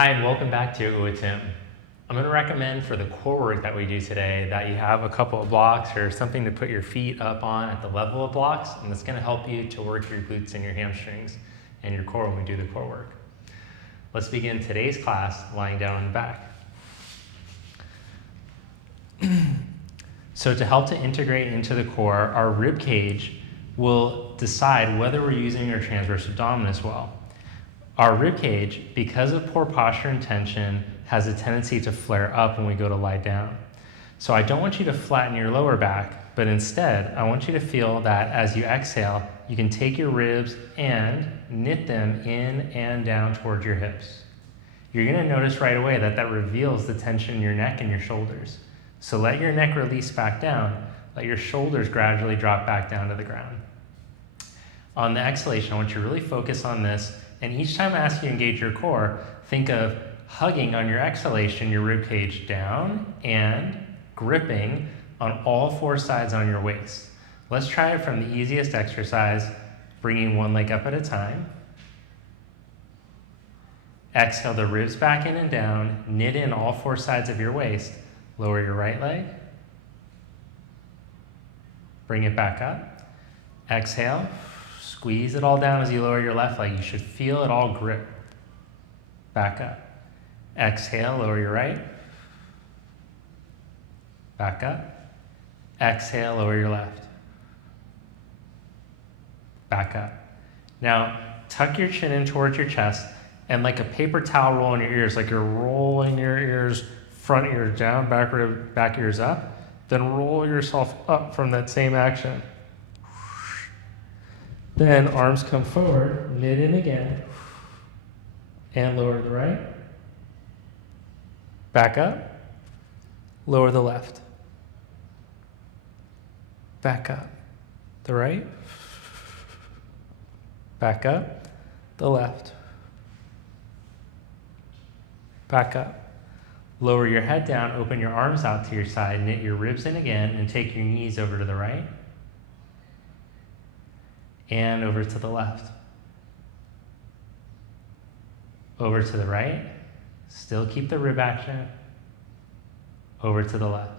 Hi, and welcome back to Yoga with Tim. I'm going to recommend for the core work that we do today that you have a couple of blocks or something to put your feet up on at the level of blocks, and it's going to help you to work your glutes and your hamstrings and your core when we do the core work. Let's begin today's class lying down on the back. So to help to integrate into the core, our rib cage will decide whether we're using our transverse abdominis well. Our rib cage, because of poor posture and tension, has a tendency to flare up when we go to lie down. So I don't want you to flatten your lower back, but instead I want you to feel that as you exhale, you can take your ribs and knit them in and down towards your hips. You're going to notice right away that that reveals the tension in your neck and your shoulders. So let your neck release back down, let your shoulders gradually drop back down to the ground. On the exhalation, I want you to really focus on this, and each time I ask you to engage your core, think of hugging on your exhalation your rib cage down and gripping on all four sides on your waist. Let's try it from the easiest exercise, bringing one leg up at a time. Exhale the ribs back in and down, knit in all four sides of your waist. Lower your right leg. Bring it back up. Exhale. Squeeze it all down as you lower your left leg. You should feel it all grip. Back up. Exhale, lower your right. Back up. Exhale, lower your left. Back up. Now, tuck your chin in towards your chest and like a paper towel roll in your ears, like you're rolling your ears, front ears down, back ears up, then roll yourself up from that same action. Then arms come forward, knit in again, and lower the right. Back up, lower the left. Back up, the right. Back up, the left. Back up. Lower your head down, open your arms out to your side, knit your ribs in again, and take your knees over to the right. And over to the left. Over to the right. Still keep the rib action. Over to the left.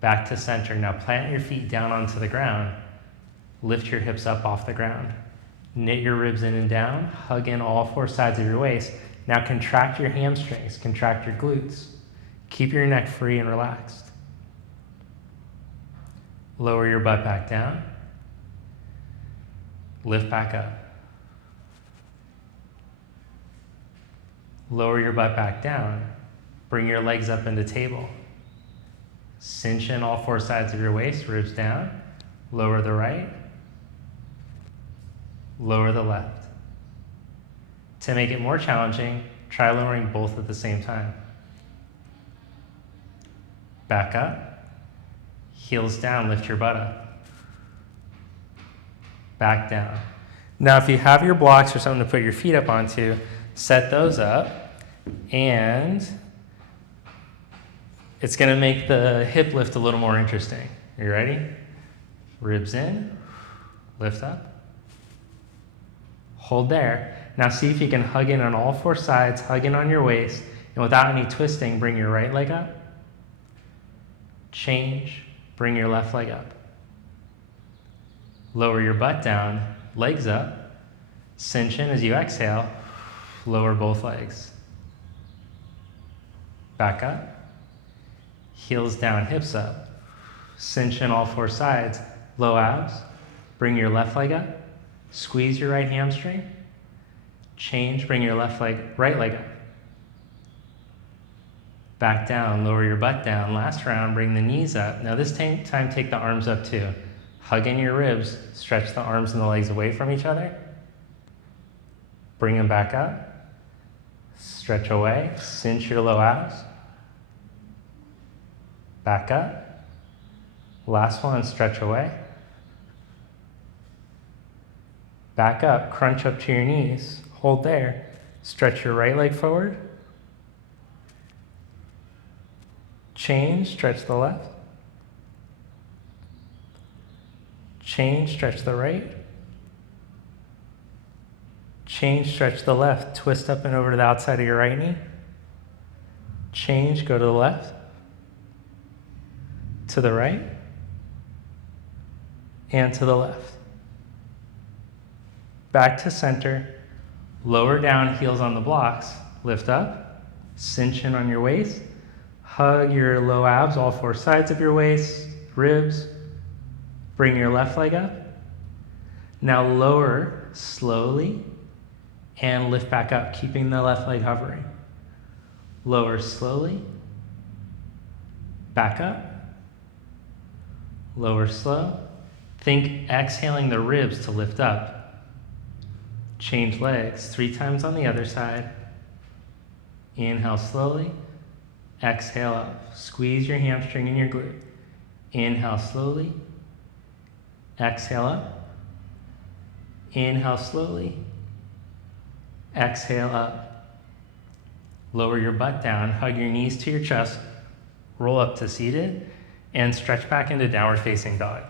Back to center. Now plant your feet down onto the ground. Lift your hips up off the ground. Knit your ribs in and down. Hug in all four sides of your waist. Now contract your hamstrings. Contract your glutes. Keep your neck free and relaxed. Lower your butt back down. Lift back up. Lower your butt back down. Bring your legs up into table. Cinch in all four sides of your waist, ribs down. Lower the right. Lower the left. To make it more challenging, try lowering both at the same time. Back up. Heels down, lift your butt up. Back down. Now, if you have your blocks or something to put your feet up onto, set those up, and it's going to make the hip lift a little more interesting. Are you ready? Ribs in, lift up, hold there. Now see if you can hug in on all four sides, hug in on your waist, and without any twisting, bring your right leg up. Change, bring your left leg up. Lower your butt down, legs up, cinch in as you exhale, lower both legs. Back up, heels down, hips up, cinch in all four sides, low abs, bring your left leg up, squeeze your right hamstring, change, bring your right leg up. Back down, lower your butt down, last round, bring the knees up. Now this time take the arms up too. Hug in your ribs, stretch the arms and the legs away from each other. Bring them back up. Stretch away, cinch your low abs. Back up. Last one, stretch away. Back up, crunch up to your knees. Hold there. Stretch your right leg forward. Change, stretch the left. Change, stretch the right. Change, stretch the left, twist up and over to the outside of your right knee. Change, go to the left, to the right, and to the left. Back to center, lower down, heels on the blocks, lift up, cinch in on your waist, hug your low abs, all four sides of your waist, ribs, bring your left leg up. Now lower slowly and lift back up, keeping the left leg hovering. Lower slowly, back up, lower slow. Think exhaling the ribs to lift up. Change legs 3 times on the other side. Inhale slowly, exhale up. Squeeze your hamstring and your glute. Inhale slowly, exhale up. Inhale slowly, exhale up. Lower your butt down, hug your knees to your chest, roll up to seated, and stretch back into downward facing dog.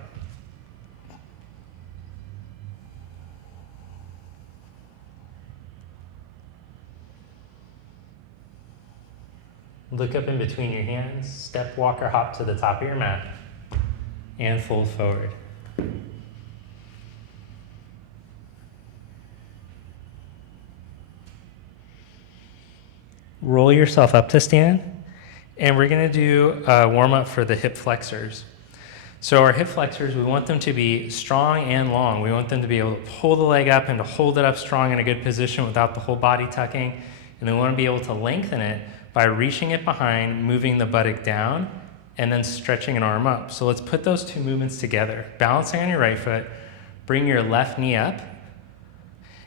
Look up in between your hands, step, walk, or hop to the top of your mat, and fold forward. Roll yourself up to stand, and we're going to do a warm-up for the hip flexors. So our hip flexors, we want them to be strong and long. We want them to be able to pull the leg up and to hold it up strong in a good position without the whole body tucking. And then we want to be able to lengthen it by reaching it behind, moving the buttock down, and then stretching an arm up. So let's put those two movements together. Balancing on your right foot, bring your left knee up,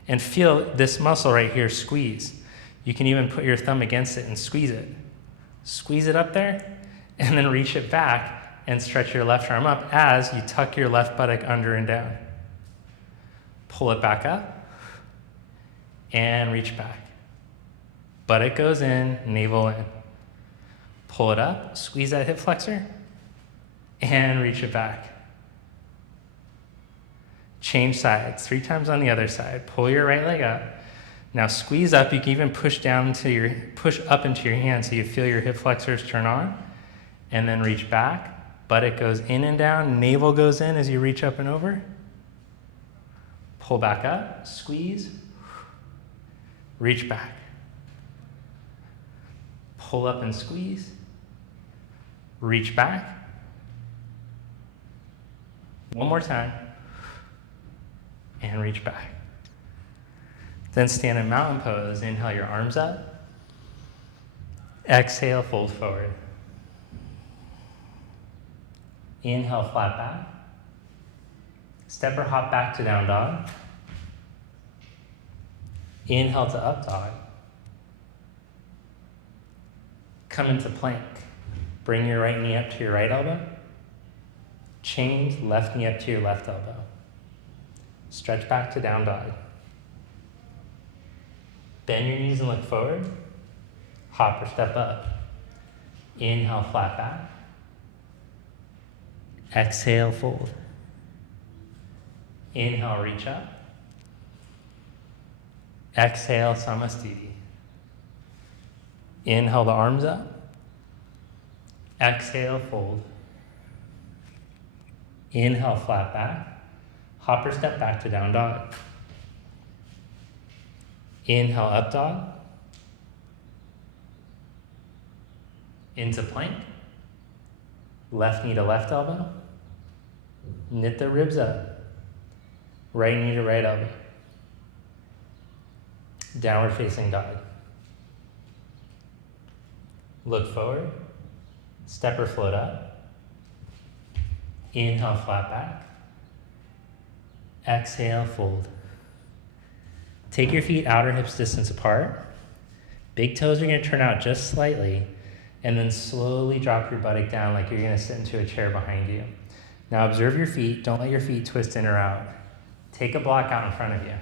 and feel this muscle right here squeeze. You can even put your thumb against it and squeeze it. Squeeze it up there, and then reach it back and stretch your left arm up as you tuck your left buttock under and down. Pull it back up, and reach back. Buttock goes in, navel in. Pull it up, squeeze that hip flexor, and reach it back. Change sides, 3 times on the other side. Pull your right leg up. Now squeeze up. You can even push up into your hand so you feel your hip flexors turn on, and then reach back. Buttock goes in and down, navel goes in as you reach up and over. Pull back up, squeeze, reach back. Pull up and squeeze, reach back. One more time, and reach back. Then stand in mountain pose. Inhale your arms up. Exhale, fold forward. Inhale, flat back. Step or hop back to down dog. Inhale to up dog. Come into plank. Bring your right knee up to your right elbow. Change, left knee up to your left elbow. Stretch back to down dog. Bend your knees and look forward. Hop or step up. Inhale, flat back. Exhale, fold. Inhale, reach up. Exhale, Samasthiti. Inhale the arms up. Exhale, fold. Inhale, flat back. Hop or step back to down dog. Inhale, up dog. Into plank. Left knee to left elbow. Knit the ribs up. Right knee to right elbow. Downward facing dog. Look forward. Step or float up. Inhale, flat back. Exhale, fold. Take your feet outer hips distance apart. Big toes are going to turn out just slightly, and then slowly drop your buttock down like you're going to sit into a chair behind you. Now observe your feet. Don't let your feet twist in or out. Take a block out in front of you.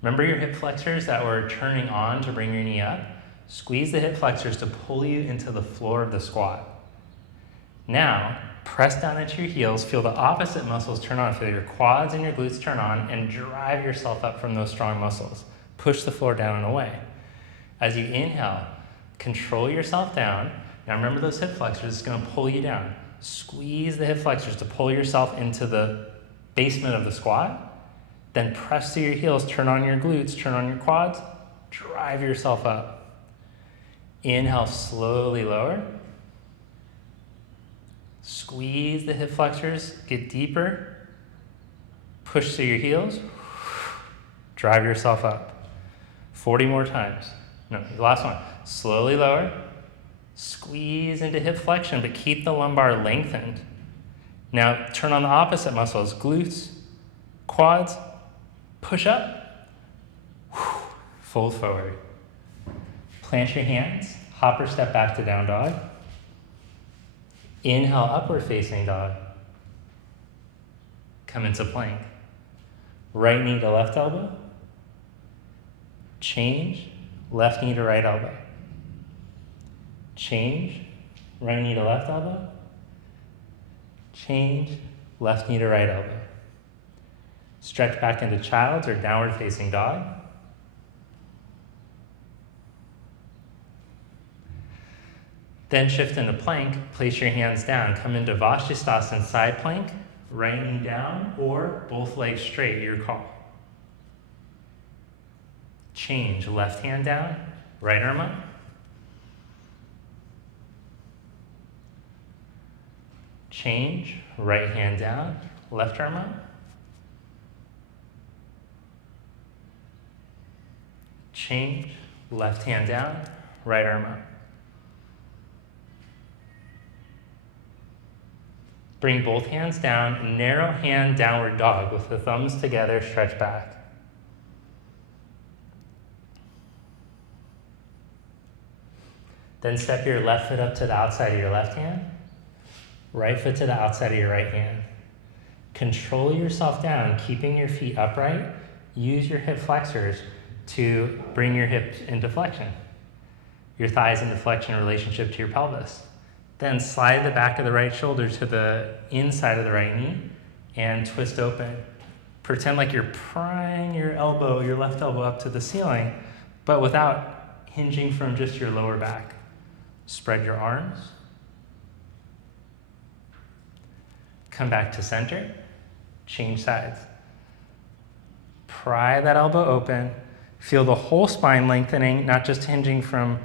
Remember your hip flexors that were turning on to bring your knee up? Squeeze the hip flexors to pull you into the floor of the squat. Now, press down into your heels, feel the opposite muscles turn on, feel your quads and your glutes turn on, and drive yourself up from those strong muscles. Push the floor down and away. As you inhale, control yourself down. Now remember those hip flexors, it's gonna pull you down. Squeeze the hip flexors to pull yourself into the basement of the squat. Then press through your heels, turn on your glutes, turn on your quads, drive yourself up. Inhale, slowly lower. Squeeze the hip flexors, get deeper. Push through your heels, drive yourself up. 40 more times. No, the last one. Slowly lower. Squeeze into hip flexion, but keep the lumbar lengthened. Now turn on the opposite muscles, glutes, quads, push up, fold forward. Plant your hands, hop or step back to down dog. Inhale, upward facing dog. Come into plank. Right knee to left elbow. Change, left knee to right elbow. Change, right knee to left elbow. Change, left knee to right elbow. Stretch back into child's or downward facing dog. Then shift into plank, place your hands down. Come into Vashisthasana side plank, right knee down or both legs straight, your call. Change, left hand down, right arm up. Change, right hand down, left arm up. Change, left hand down, right arm up. Bring both hands down, narrow hand downward dog with the thumbs together, stretch back. Then step your left foot up to the outside of your left hand, right foot to the outside of your right hand. Control yourself down, keeping your feet upright. Use your hip flexors to bring your hips into flexion, your thighs into flexion in relationship to your pelvis. Then slide the back of the right shoulder to the inside of the right knee and twist open. Pretend like you're prying your elbow, your left elbow up to the ceiling, but without hinging from just your lower back. Spread your arms. Come back to center. Change sides. Pry that elbow open. Feel the whole spine lengthening, not just hinging from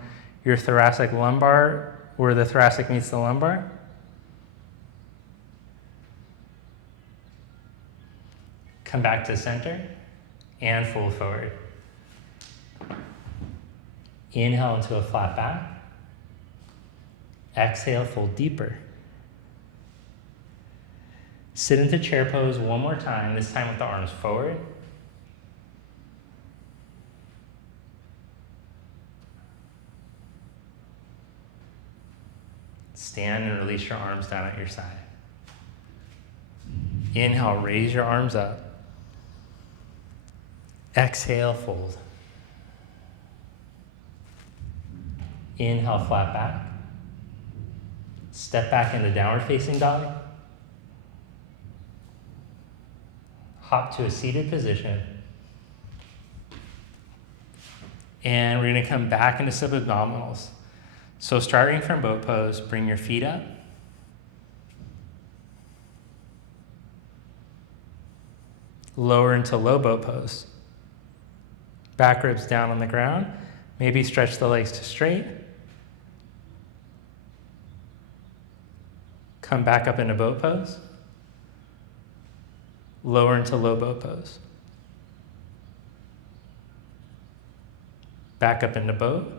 your thoracic lumbar where the thoracic meets the lumbar. Come back to center and fold forward. Inhale into a flat back. Exhale, fold deeper. Sit into chair pose one more time, this time with the arms forward. Stand and release your arms down at your side. Inhale, raise your arms up. Exhale, fold. Inhale, flat back. Step back into downward facing dog. Hop to a seated position. And we're going to come back into sub-abdominals. So starting from boat pose, bring your feet up. Lower into low boat pose. Back ribs down on the ground. Maybe stretch the legs to straight. Come back up into boat pose. Lower into low boat pose. Back up into boat.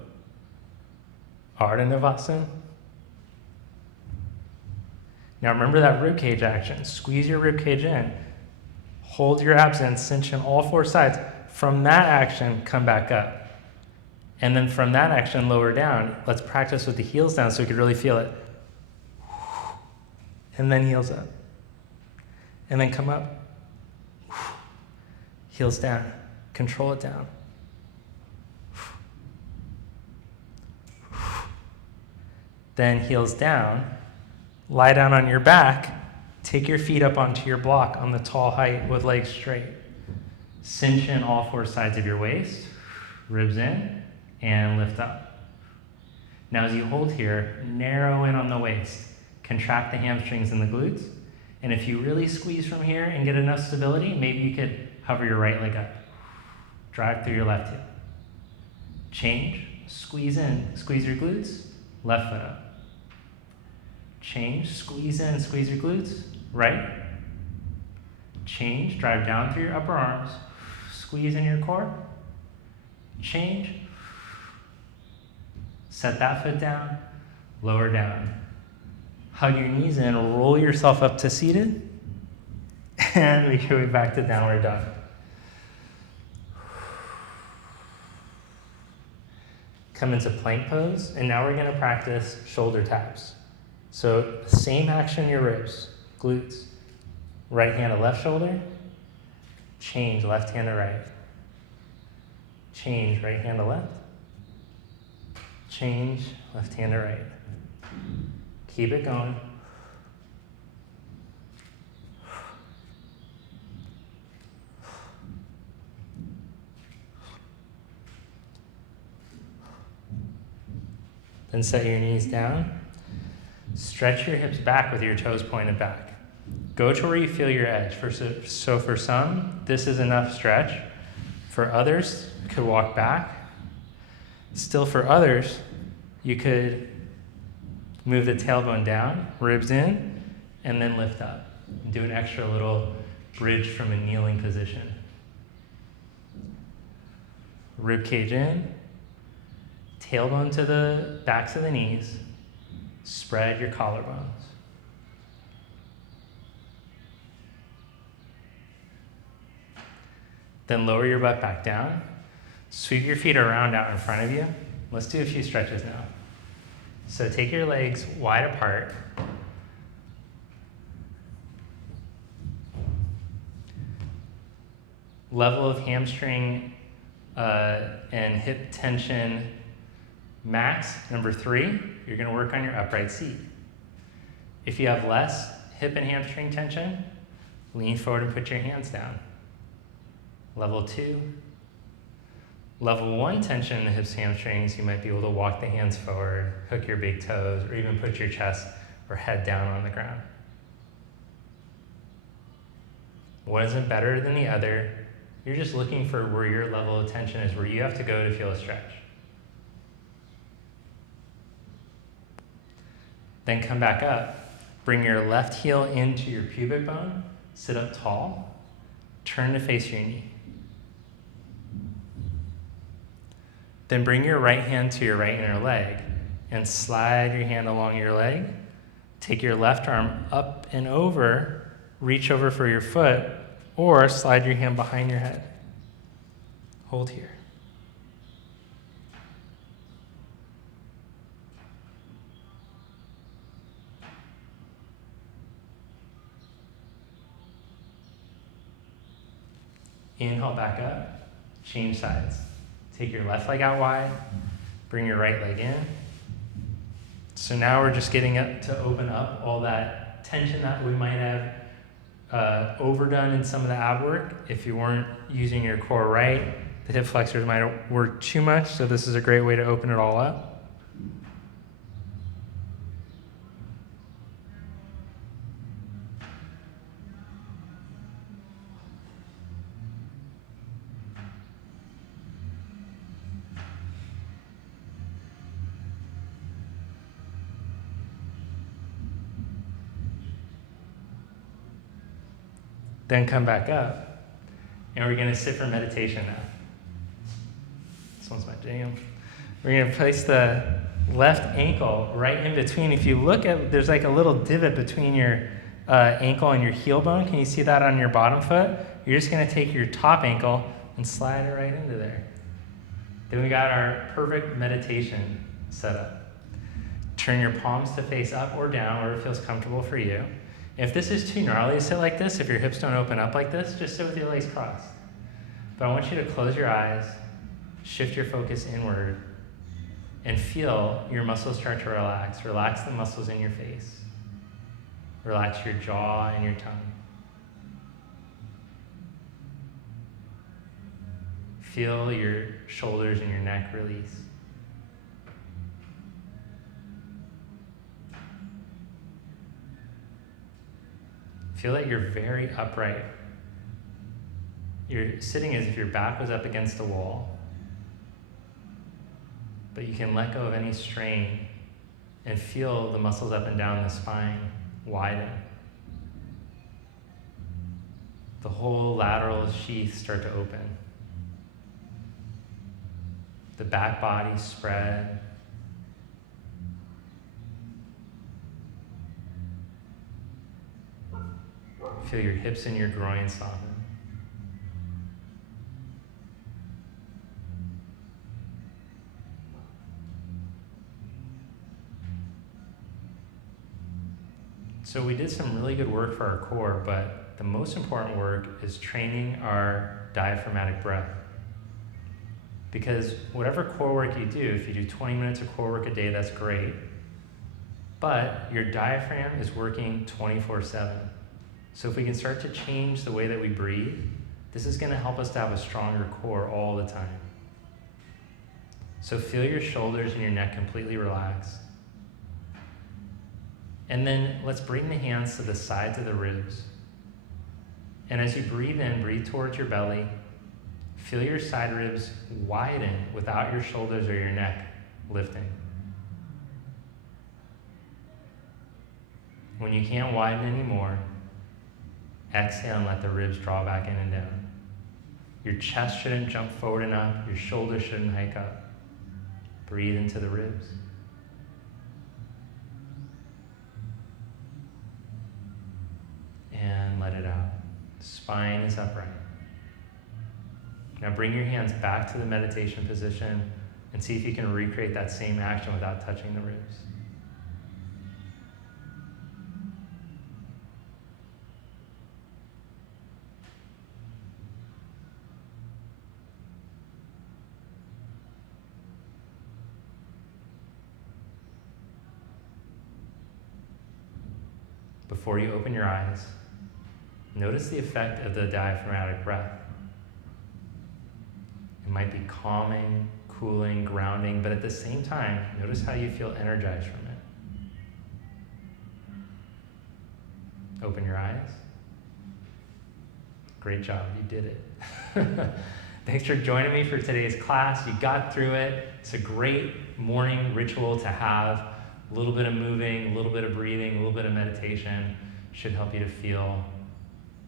Ardha Navasana. Now remember that rib cage action. Squeeze your rib cage in. Hold your abs in, cinch in all four sides. From that action, come back up. And then from that action, lower down. Let's practice with the heels down so we can really feel it. And then heels up. And then come up. Heels down. Control it down. Then heels down, Lie down on your back. Take your feet up onto your block on the tall height with legs straight. Cinch in all four sides of your waist, ribs in, and lift up. Now as you hold here, narrow in on the waist. Contract the hamstrings and the glutes. And if you really squeeze from here and get enough stability, maybe you could hover your right leg up. Drive through your left hip. Change, squeeze in, squeeze your glutes, left foot up. Change, squeeze in, squeeze your glutes, right. Change, drive down through your upper arms, squeeze in your core. Change, set that foot down, lower down. Hug your knees in, roll yourself up to seated, and make your way back to downward dog. Come into plank pose, and now we're gonna practice shoulder taps. So same action in your ribs, glutes. Right hand to left shoulder, change left hand to right. Change right hand to left, change left hand to right. Keep it going. Then set your knees down. Stretch your hips back with your toes pointed back. Go to where you feel your edge. So for some, this is enough stretch. For others, you could walk back. Still for others, you could move the tailbone down, ribs in, and then lift up. And do an extra little bridge from a kneeling position. Rib cage in, tailbone to the backs of the knees, spread your collarbones. Then lower your butt back down. Sweep your feet around out in front of you. Let's do a few stretches now. So take your legs wide apart. Level of hamstring and hip tension max, number 3, you're gonna work on your upright seat. If you have less hip and hamstring tension, lean forward and put your hands down. Level 2. Level 1 tension in the hips, hamstrings, you might be able to walk the hands forward, hook your big toes, or even put your chest or head down on the ground. One isn't better than the other. You're just looking for where your level of tension is, where you have to go to feel a stretch. Then come back up. Bring your left heel into your pubic bone, sit up tall, turn to face your knee. Then bring your right hand to your right inner leg and slide your hand along your leg. Take your left arm up and over, reach over for your foot, or slide your hand behind your head. Hold here. Inhale back up, change sides. Take your left leg out wide, bring your right leg in. So now we're just getting up to open up all that tension that we might have overdone in some of the ab work. If you weren't using your core right, the hip flexors might have worked too much, so this is a great way to open it all up. Then come back up, and we're gonna sit for meditation now. This one's my jam. We're gonna place the left ankle right in between. If you look at, there's like a little divot between your ankle and your heel bone. Can you see that on your bottom foot? You're just gonna take your top ankle and slide it right into there. Then we got our perfect meditation set up. Turn your palms to face up or down, wherever it feels comfortable for you. If this is too gnarly to sit like this, if your hips don't open up like this, just sit with your legs crossed. But I want you to close your eyes, shift your focus inward, and feel your muscles start to relax. Relax the muscles in your face. Relax your jaw and your tongue. Feel your shoulders and your neck release. Feel that you're very upright. You're sitting as if your back was up against the wall, but you can let go of any strain and feel the muscles up and down the spine widen. The whole lateral sheath start to open. The back body spread. Feel your hips and your groin soften. So we did some really good work for our core, but the most important work is training our diaphragmatic breath. Because whatever core work you do, if you do 20 minutes of core work a day, that's great. But your diaphragm is working 24/7. So if we can start to change the way that we breathe, this is going to help us to have a stronger core all the time. So feel your shoulders and your neck completely relaxed. And then let's bring the hands to the sides of the ribs. And as you breathe in, breathe towards your belly. Feel your side ribs widen without your shoulders or your neck lifting. When you can't widen anymore, exhale and let the ribs draw back in and down. Your chest shouldn't jump forward and up. Your shoulders shouldn't hike up. Breathe into the ribs. And let it out. Spine is upright. Now bring your hands back to the meditation position and see if you can recreate that same action without touching the ribs. Before you open your eyes, notice the effect of the diaphragmatic breath. It might be calming, cooling, grounding, but at the same time, notice how you feel energized from it. Open your eyes. Great job, you did it. Thanks for joining me for today's class. You got through it. It's a great morning ritual to have. A little bit of moving, a little bit of breathing, a little bit of meditation should help you to feel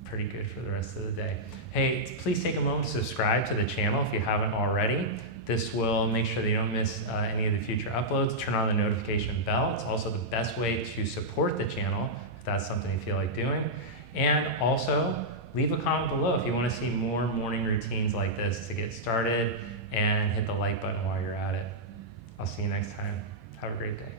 pretty good for the rest of the day. Hey, please take a moment to subscribe to the channel if you haven't already. This will make sure that you don't miss any of the future uploads. Turn on the notification bell. It's also the best way to support the channel if that's something you feel like doing. And also, leave a comment below if you want to see more morning routines like this to get started, and hit the like button while you're at it. I'll see you next time. Have a great day.